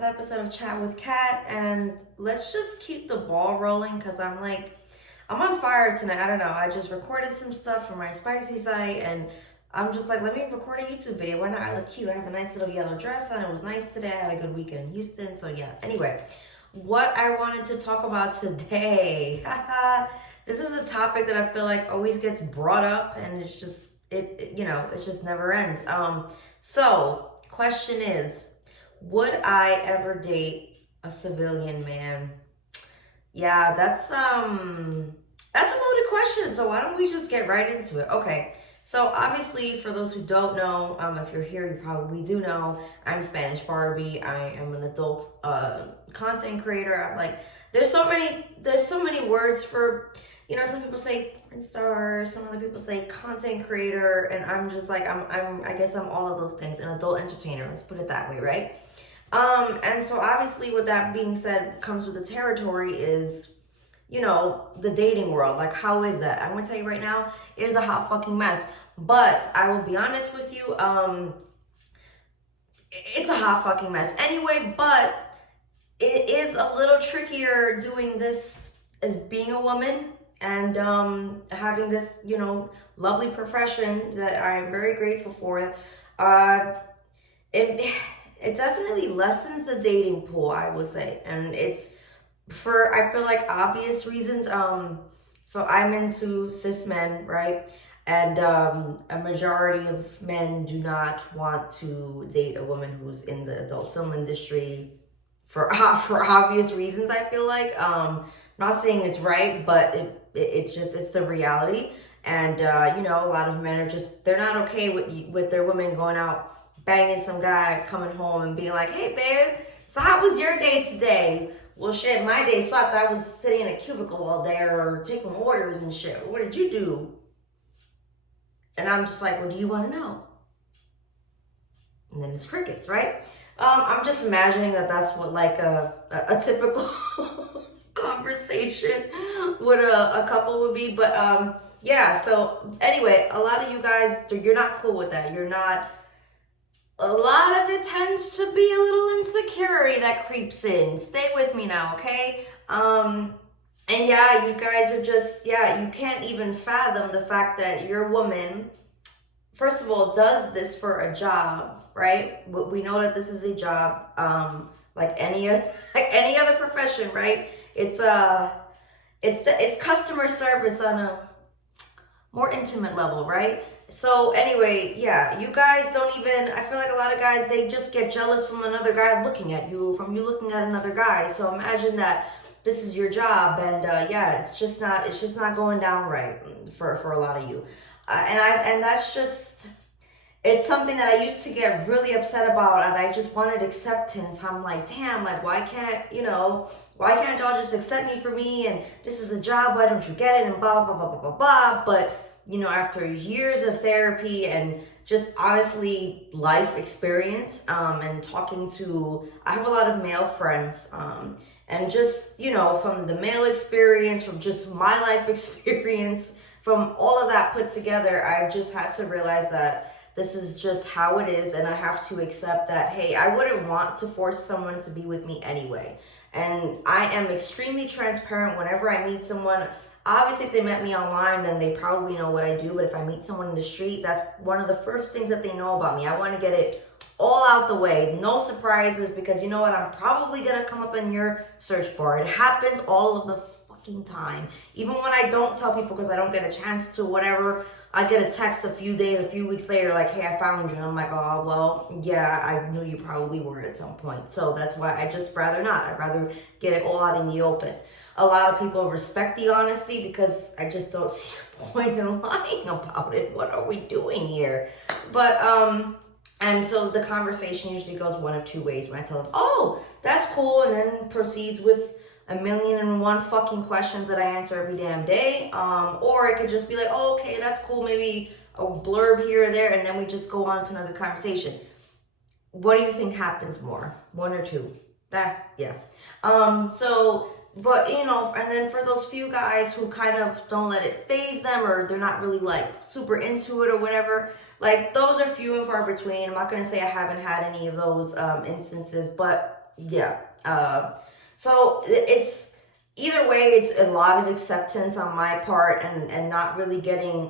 another episode of Chat with Kat, and let's just keep the ball rolling because I'm on fire tonight. I don't know. I just recorded some stuff for my spicy site, and I'm just like, let me record a YouTube video. Why not? I look cute. I have a nice little yellow dress on. It was nice today. I had a good weekend in Houston. So, yeah. Anyway, what I wanted to talk about today. This is a topic that I feel like always gets brought up, and it's just, it just never ends. So, question is, would I ever date a civilian man? Yeah, that's a loaded question. So why don't we just get right into it? Okay. So obviously, for those who don't know, if you're here, you probably do know, I'm Spanish Barbie. I am an adult content creator. I'm like, there's so many words for, some people say porn star, some other people say content creator, and I'm just like, I guess I'm all of those things, an adult entertainer. Let's put it that way, right? And so obviously with that being said, comes with the territory is, the dating world. Like, how is that? I'm gonna tell you right now, it is a hot fucking mess. But I will be honest with you, it's a hot fucking mess anyway, but it is a little trickier doing this as being a woman and having this, lovely profession that I'm very grateful for. It definitely lessens the dating pool, I would say. And it's for, I feel like, obvious reasons. So I'm into cis men, right? And a majority of men do not want to date a woman who's in the adult film industry for obvious reasons, I feel like. Not saying it's right, but it's the reality. And a lot of men are just, they're not okay with their women going out banging some guy, coming home and being like, hey babe, so how was your day today? Well, shit, my day sucked. I was sitting in a cubicle all day or taking orders and shit. What did you do? And I'm just like, well, do you want to know? And then it's crickets, right? I'm just imagining that that's what like a typical conversation with a couple would be. But yeah, so anyway, a lot of you guys, you're not cool with that. You're not. A lot of it tends to be a little insecurity that creeps in. Stay with me now, okay? And yeah, you guys are just, you can't even fathom the fact that your woman, first of all, does this for a job, right? We know that this is a job, like any other profession, right? It's customer service on a more intimate level, right? So anyway, yeah, you guys don't even, I feel like a lot of guys, they just get jealous from another guy looking at you, from you looking at another guy. So imagine that this is your job, and it's just not going down right for a lot of you. And that's just, it's something that I used to get really upset about, and I just wanted acceptance. I'm like, damn, like, why can't y'all just accept me for me, and this is a job, why don't you get it, and blah, blah, blah, blah, blah, blah. But after years of therapy and just honestly life experience, and talking to, I have a lot of male friends, and just, from the male experience, from just my life experience, from all of that put together, I just had to realize that this is just how it is, and I have to accept that, hey, I wouldn't want to force someone to be with me anyway. And I am extremely transparent whenever I meet someone. Obviously, if they met me online, then they probably know what I do. But if I meet someone in the street, that's one of the first things that they know about me. I want to get it all out the way. No surprises, because you know what? I'm probably going to come up in your search bar. It happens all of the fucking time. Even when I don't tell people because I don't get a chance to, whatever, I get a text a few weeks later, like, hey, I found you. And I'm like, oh, well, yeah, I knew you probably were at some point. So that's why I just rather not. I'd rather get it all out in the open. A lot of people respect the honesty because I just don't see a point in lying about it. What are we doing here? But, and so the conversation usually goes one of two ways. When I tell them, oh, that's cool, and then proceeds with 1,000,001 fucking questions that I answer every damn day. Or it could just be like, oh, okay, that's cool. Maybe a blurb here or there, and then we just go on to another conversation. What do you think happens more? One or two? Yeah. But, and then for those few guys who kind of don't let it faze them, or they're not really like super into it or whatever, like those are few and far between. I'm not going to say I haven't had any of those instances, but yeah. So it's either way, it's a lot of acceptance on my part, and not really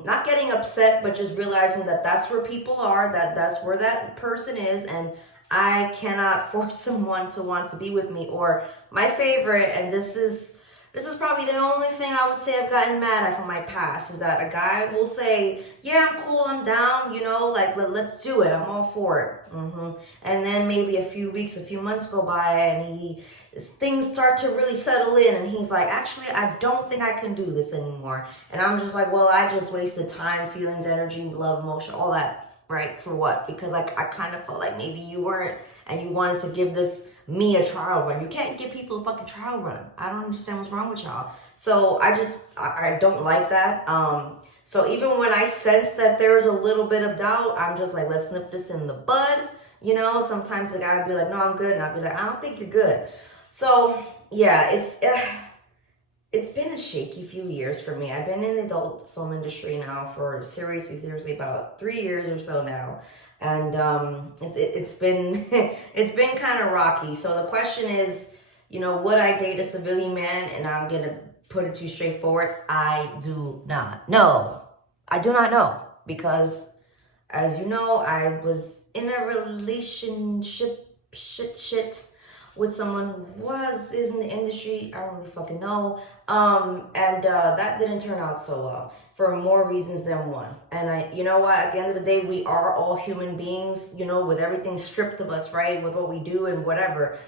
not getting upset, but just realizing that that's where people are, that's where that person is, and I cannot force someone to want to be with me. Or my favorite, and this is probably the only thing I would say I've gotten mad at from my past, is that a guy will say, yeah, I'm cool, I'm down, like, let's do it, I'm all for it. And then maybe a few weeks, a few months go by, and things start to really settle in, and he's like, actually, I don't think I can do this anymore. And I'm just like, well, I just wasted time, feelings, energy, love, emotion, all that, right? For what? Because I kind of felt like maybe you weren't, and you wanted to give me a trial run. You can't give people a fucking trial run. I don't understand what's wrong with y'all. So I don't like that. So even when I sense that there's a little bit of doubt, I'm just like, let's nip this in the bud. Sometimes the guy would be like, no, I'm good. And I'd be like, I don't think you're good. So yeah, it's been a shaky few years for me. I've been in the adult film industry now for seriously about 3 years or so now. And it's been it's been kind of rocky. So the question is, would I date a civilian man? And I'm gonna put it too straightforward. I do not know. I do not know, because, as you know, I was in a relationship with someone who is in the industry. I don't really fucking know. And that didn't turn out so well, for more reasons than one. And you know what? At the end of the day, we are all human beings, with everything stripped of us, right? With what we do and whatever.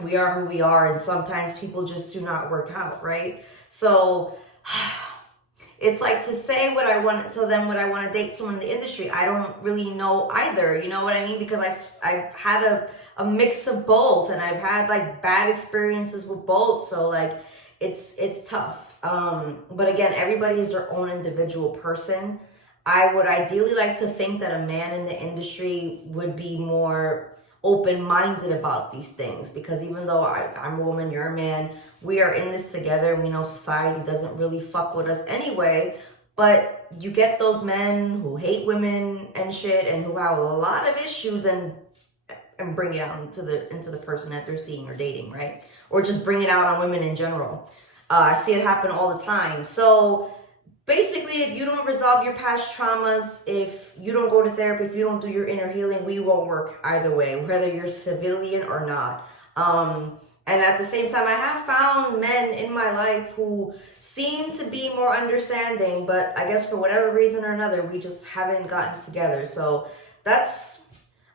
We are who we are, and sometimes people just do not work out, right? So it's like, to say what I want, so then would I want to date someone in the industry? I don't really know either, you know what I mean? Because I've had a mix of both, and I've had like bad experiences with both. So like, it's tough. But again, everybody is their own individual person. I would ideally like to think that a man in the industry would be more open-minded about these things, because even though I'm a woman, you're a man, we are in this together. We know society doesn't really fuck with us anyway, but you get those men who hate women and shit, and who have a lot of issues, and bring it out into the person that they're seeing or dating, right? Or just bring it out on women in general. I see it happen all the time. So basically, if you don't resolve your past traumas, if you don't go to therapy, if you don't do your inner healing, we won't work either way, whether you're civilian or not. And at the same time, I have found men in my life who seem to be more understanding, but I guess for whatever reason or another, we just haven't gotten together. So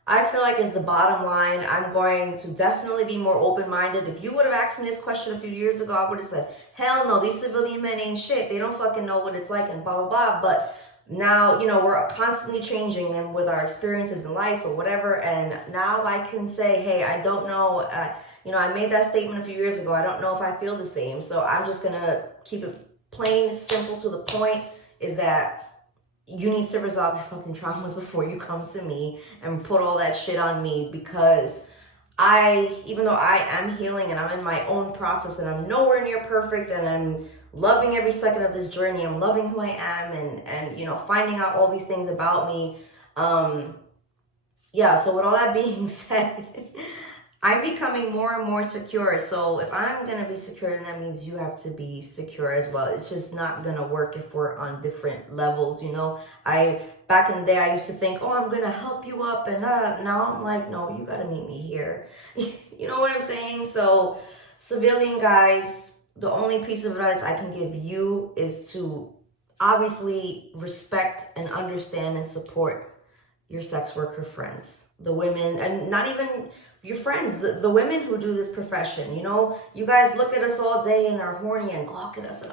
I feel like, is the bottom line. I'm going to definitely be more open-minded. If you would have asked me this question a few years ago, I would have said, hell no, these civilian men ain't shit. They don't fucking know what it's like, and blah, blah, blah. But now, we're constantly changing, and with our experiences in life or whatever. And now I can say, hey, I don't know. I made that statement a few years ago. I don't know if I feel the same. So I'm just going to keep it plain, simple, to the point, is that you need to resolve your fucking traumas before you come to me and put all that shit on me. Because even though I am healing and I'm in my own process, and I'm nowhere near perfect, and I'm loving every second of this journey, I'm loving who I am, and finding out all these things about me. Yeah, so with all that being said, I'm becoming more and more secure. So if I'm going to be secure, then that means you have to be secure as well. It's just not going to work if we're on different levels, Back in the day, I used to think, oh, I'm going to help you up. And now I'm like, no, you got to meet me here. You know what I'm saying? So civilian guys, the only piece of advice I can give you is to obviously respect and understand and support your sex worker friends, the women, and not even your friends, the women who do this profession. You guys look at us all day and are horny and gawk at us and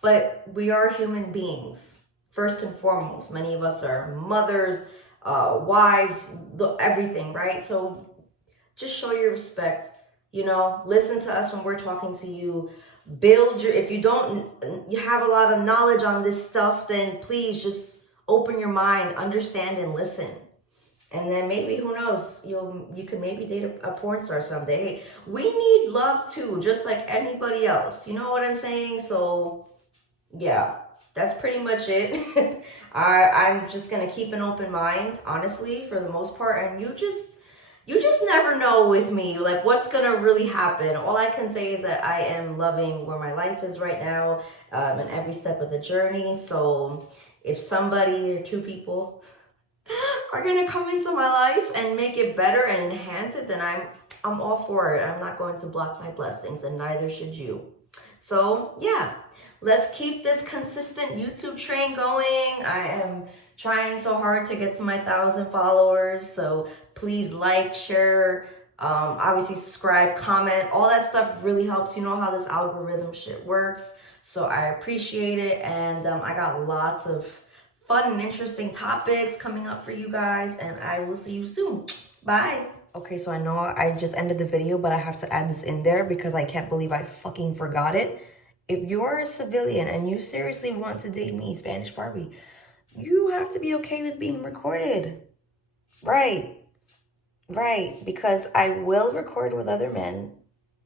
but we are human beings first and foremost. Many of us are mothers, wives, everything, right? So just show your respect. Listen to us when we're talking to you. If you have a lot of knowledge on this stuff, then please just open your mind, understand, and listen. And then maybe, who knows, you can maybe date a porn star someday. Hey, we need love too, just like anybody else. You know what I'm saying? So yeah, that's pretty much it. I'm just going to keep an open mind, honestly, for the most part. And you you just never know with me, like what's gonna really happen. All I can say is that I am loving where my life is right now, and every step of the journey. So if somebody or two people are gonna come into my life and make it better and enhance it, then I'm all for it. I'm not going to block my blessings, and neither should you. So yeah, let's keep this consistent YouTube train going. I am trying so hard to get to my 1,000 followers. So please like, share, obviously subscribe, comment. All that stuff really helps. You know how this algorithm shit works. So I appreciate it. And I got lots of fun and interesting topics coming up for you guys. And I will see you soon. Bye. Okay, so I know I just ended the video, but I have to add this in there because I can't believe I fucking forgot it. If you're a civilian and you seriously want to date me, Spanish Barbie, you have to be okay with being recorded. Right. Because I will record with other men.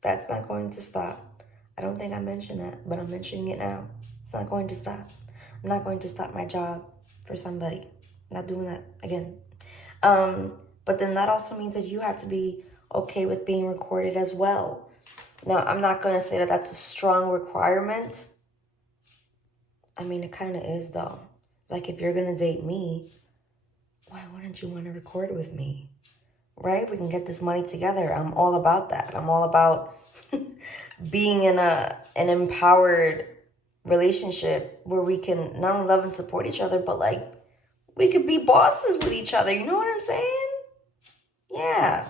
That's not going to stop. I don't think I mentioned that, but I'm mentioning it now. It's not going to stop. I'm not going to stop my job for somebody. I'm not doing that again. But then that also means that you have to be okay with being recorded as well. Now, I'm not going to say that that's a strong requirement. I mean, it kind of is, though. Like, if you're going to date me, why wouldn't you want to record with me? Right? We can get this money together. I'm all about that. I'm all about being in an empowered relationship where we can not only love and support each other, but, like, we could be bosses with each other. You know what I'm saying? Yeah.